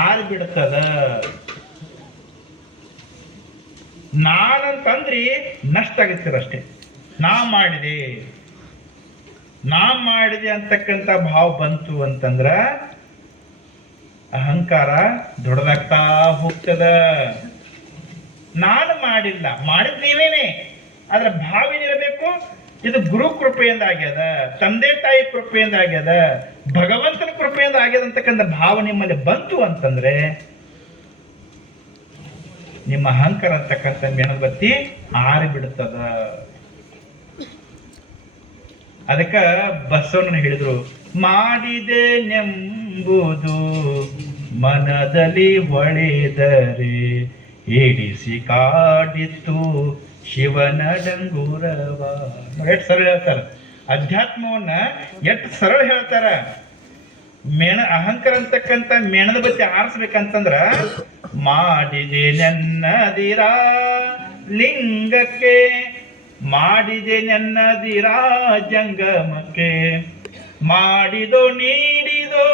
ಆರಿ ಬಿಡ್ತದ. ನಾನಂತಂದ್ರಿ ನಷ್ಟ ಆಗತ್ತಿರಷ್ಟೇ. ನಾ ಮಾಡಿದೆ ಅಂತಕ್ಕಂಥ ಭಾವ ಬಂತು ಅಂತಂದ್ರ ಅಹಂಕಾರ ದೊಡ್ಡದಾಗ್ತಾ ಹೋಗ್ತದ. ನಾನು ಮಾಡಿಲ್ಲ, ಮಾಡಿದ್ ನೀವೇನೆ. ಆದ್ರೆ ಭಾವ ಏನಿರಬೇಕು, ಇದು ಗುರು ಕೃಪೆಯಿಂದ ಆಗ್ಯದ, ತಂದೆ ತಾಯಿ ಕೃಪೆಯಿಂದ ಆಗ್ಯದ, ಭಗವಂತನ ಕೃಪೆಯಿಂದ ಆಗ್ಯದ ಅಂತಕ್ಕಂಥ ಭಾವ ನಿಮ್ಮಲ್ಲಿ ಬಂತು ಅಂತಂದ್ರೆ ನಿಮ್ಮ ಅಹಂಕಾರ ಅಂತಕ್ಕಂಥ ಮೇಣಬತ್ತಿ ಆರಿ ಬಿಡುತ್ತದ. ಅದಕ್ಕ ಬಸವಣ್ಣ ಹೇಳಿದ್ರು, ಮಾಡಿದೆ ನೆಂಬುದು ಮನದಲ್ಲಿ ಹೊಳೆದರೆ ಏಡಿಸಿ ಕಾಡಿತ್ತು ಶಿವನ ಡಂಗೂರವ. ಎಷ್ಟು ಸರಳ ಹೇಳ್ತಾರ ಅಧ್ಯಾತ್ಮವನ್ನ, ಎಷ್ಟು ಸರಳ ಹೇಳ್ತಾರ. ಅಹಂಕಾರ ಅಂತಕ್ಕಂಥ ಮೇಣದ ಬತ್ತಿ ಆರಿಸ್ಬೇಕಂತಂದ್ರ ಮಾಡಿದೆ ನನ್ನದಿರ ಲಿಂಗಕ್ಕೆ, ಮಾಡಿದೆ ನನ್ನದಿರ ಜಂಗಮಕ್ಕೆ, ಮಾಡಿದೋ ನೀಡಿದೋ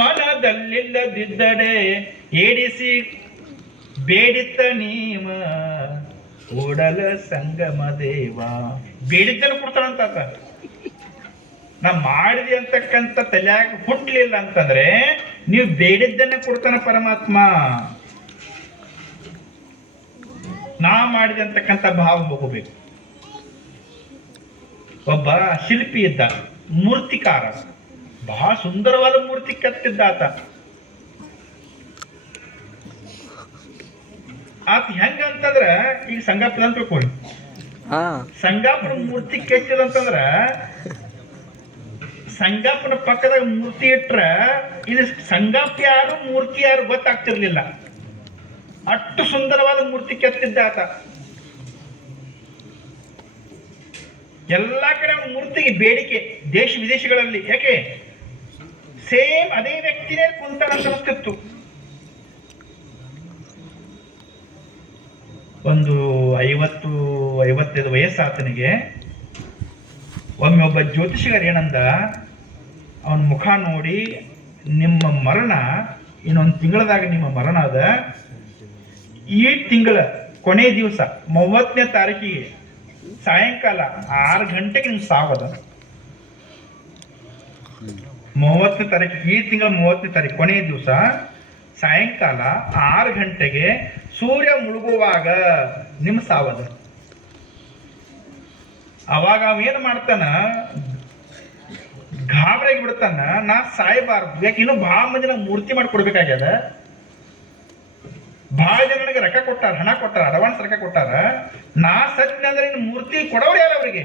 ಮನದಲ್ಲಿಲ್ಲದಿದ್ದಡೆ ಏಡಿಸಿ ಬೇಡಿತ್ತ ನೀಮ ಕೂಡಲ ಸಂಗಮ ದೇವ. ಬೇಡಿದ್ದನ್ನು ಕೊಡ್ತಾನಂತ. ನಾ ಮಾಡಿದೆ ಅಂತಕ್ಕಂಥ ತಲೆಯಾಗ ಹುಟ್ಲಿಲ್ಲ ಅಂತಂದ್ರೆ ನೀವು ಬೇಡಿದ್ದನ್ನ ಕೊಡ್ತಾನ ಪರಮಾತ್ಮ. ನಾ ಮಾಡಿದೆ ಅಂತಕ್ಕಂಥ ಭಾವ ಹೋಗಬೇಕು. ಒಬ್ಬ ಶಿಲ್ಪಿ ಇದ್ದ, ಮೂರ್ತಿಕಾರ, ಬಹಳ ಸುಂದರವಾದ ಮೂರ್ತಿ ಕೆತ್ತಿದ್ದ ಆತ. ಹೆಂಗಂತಂದ್ರ ಈಗ ಸಂಗಾಪುರ ಅಂತ ತಿಳ್ಕೊಳ್ಳಿ, ಸಂಗಾಪುರ ಮೂರ್ತಿ ಕೆತ್ತಿದಂತಂದ್ರ ಸಂಗಾಪುರ ಪಕ್ಕದಾಗ ಮೂರ್ತಿ ಇಟ್ರ ಇದು ಸಂಗಾಪ ಯಾರು ಮೂರ್ತಿ ಯಾರು ಗೊತ್ತಾಗ್ತಿರ್ಲಿಲ್ಲ. ಅಷ್ಟು ಸುಂದರವಾದ ಮೂರ್ತಿ ಕೆತ್ತಿದ್ದ ಆತ. ಎಲ್ಲಾ ಕಡೆ ಮೂರ್ತಿಗೆ ಬೇಡಿಕೆ ದೇಶ ವಿದೇಶಗಳಲ್ಲಿ. ಯಾಕೆ? ಸೇಮ್ ಅದೇ ವ್ಯಕ್ತಿನೇ ಕುಂತಾನಂತ ಅನಿಸ್ತಿತ್ತು. ಒಂದು 50-55 ವಯಸ್ಸು ಆತನಿಗೆ. ಒಮ್ಮೆ ಒಬ್ಬ ಜ್ಯೋತಿಷಿಗರು ಏನಂದ, ಅವನ ಮುಖ ನೋಡಿ, ನಿಮ್ಮ ಮರಣ ಇನ್ನೊಂದು ತಿಂಗಳದಾಗ ನಿಮ್ಮ ಮರಣ ಅದ. ಈ ತಿಂಗಳ ಕೊನೆ ದಿವಸ 30ನೇ ತಾರೀಕಿಗೆ ಸಾಯಂಕಾಲ 6 ಗಂಟೆಗೆ ನಿಮ್ಗೆ ಸಾವದ. 30ನೇ ತಾರೀಕು, ಈ ತಿಂಗಳ 30ನೇ ತಾರೀಕು ಕೊನೆಯ ದಿವಸ ಸಾಯಂಕಾಲ 6 ಗಂಟೆಗೆ ಸೂರ್ಯ ಮುಳುಗುವಾಗ ನಿಮ್ಮ ಸಾವದ. ಅವಾಗ ಅವೇನು ಮಾಡ್ತಾನ, ಗಾಬರಿಯಾಗಿ ಬಿಡ್ತಾನ, ನಾ ಸಾಯಬಾರ್ದು. ಯಾಕೆ ಇನ್ನೂ ಬಹಳ ಮಂದಿ ಮೂರ್ತಿ ಮಾಡಿ ಕೊಡ್ಬೇಕಾಗ್ಯದ. ಬಹಳ ಜನ ನನಗೆ ರೊಕ್ಕ ಕೊಟ್ಟಾರ, ಹಣ ಕೊಟ್ಟಾರ, ಅಡ್ವಾನ್ಸ್ ರೊಕ್ಕ ಕೊಟ್ಟಾರ. ನಾ ಸತ್ಯ ಅಂದ್ರೆ ಇನ್ನು ಮೂರ್ತಿ ಕೊಡೋರು ಯಾರು ಅವರಿಗೆ?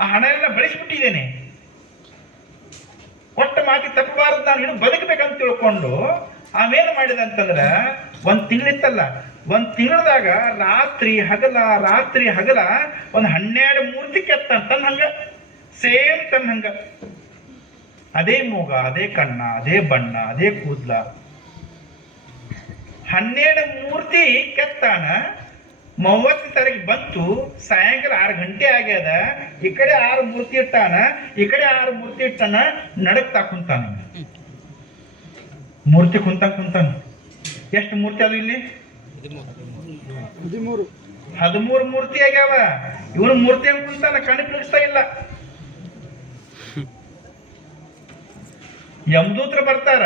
ಆ ಹಣ ಎಲ್ಲ ಬಳಸಿಬಿಟ್ಟಿದ್ದೇನೆ. ಕೊಟ್ಟ ಮಾತಿ ತಪ್ಪಬಾರದು, ನಾನು ಇನ್ನು ಬದುಕಬೇಕಂತ ತಿಳ್ಕೊಂಡು ಅವೇನು ಮಾಡಿದ ಅಂತಂದ್ರ, ಒಂದ್ ತಿಂಗಳಿತ್ತಲ್ಲ, ಒಂದ್ ತಿಂಗಳದಾಗ ರಾತ್ರಿ ಹಗಲ ಒಂದ್ 12 ಮೂರ್ತಿ ಕೆತ್ತ ತನ್ನ ಹಂಗ, ಸೇಮ್ ತನ್ನ ಹಂಗ. ಅದೇ ಮೂಗ, ಅದೇ ಕಣ್ಣ, ಅದೇ ಬಣ್ಣ, ಅದೇ ಕೂದ್ಲ. 12 ಮೂರ್ತಿ ಕೆತ್ತಾನ. 30ನೇ ತಾರೀಕು ಬಂತು, ಸಾಯಂಕಾಲ 6 ಗಂಟೆ ಆಗ್ಯದ. ಈ ಕಡೆ 6 ಮೂರ್ತಿ ಇಟ್ಟಾನ, ಈ ಕಡೆ 6 ಮೂರ್ತಿ ಇಟ್ಟಾನ. ನಡಕ್ತಾ ಕುಂತಾನ ಮೂರ್ತಿ, ಕುಂತಾನ. ಎಷ್ಟು ಮೂರ್ತಿ ಅದು ಇಲ್ಲಿ? 13 ಮೂರ್ತಿ ಆಗ್ಯಾವ. ಇವನು ಮೂರ್ತಿ ಹೆಂಗ್ ಕುಂತಾನ, ಕಣ್ಣು ಬಿಡಿಸ್ತಾ ಇಲ್ಲ. ಯಮದೂತ್ರ ಬರ್ತಾರ,